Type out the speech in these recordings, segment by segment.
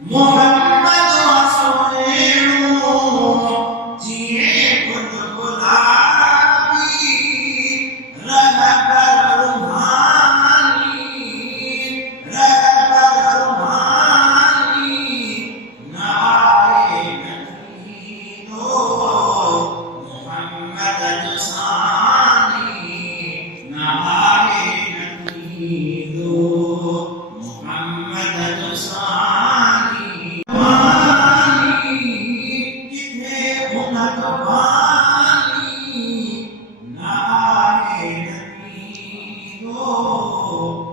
मोहम्मद रसूलू जिए खुद गुलाबी रहबर रूहानी नारे नबी दो मोहम्मद जुसानी नारे नबी दो मोहम्मद जुसानी किथे उन्नत वाली नारे नबी दो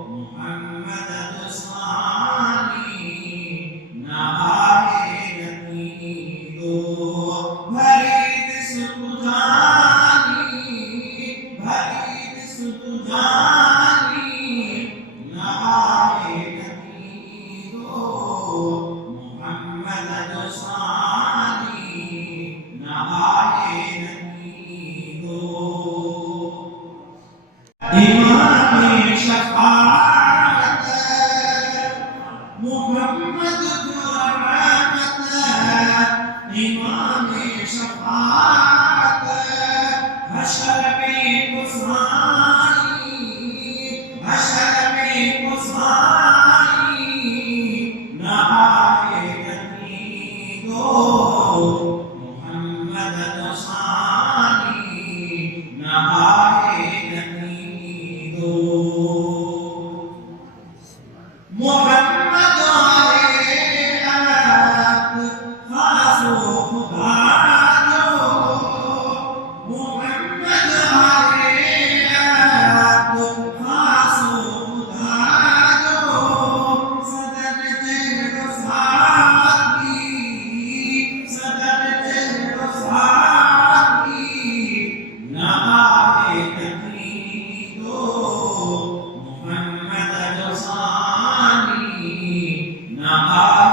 मोहम्मद जुसानी नारे नबी दो भरीद सुतुजानी नारे नबी दो मोहम्मद जुसानी नारे नबी दो इमाम शफाअत मोहम्मद रहमत इमाम शफाअत हशर में कुसानी नारे नबी दो मोहम्मद जुसानी नारे नबी दो मोहम्मद आलेत खासो खुदा जो मोहम्मद आलेत खासो खुदा जो सदर तेरो साथी नारे नबी दो मोहम्मद जुसानी नारे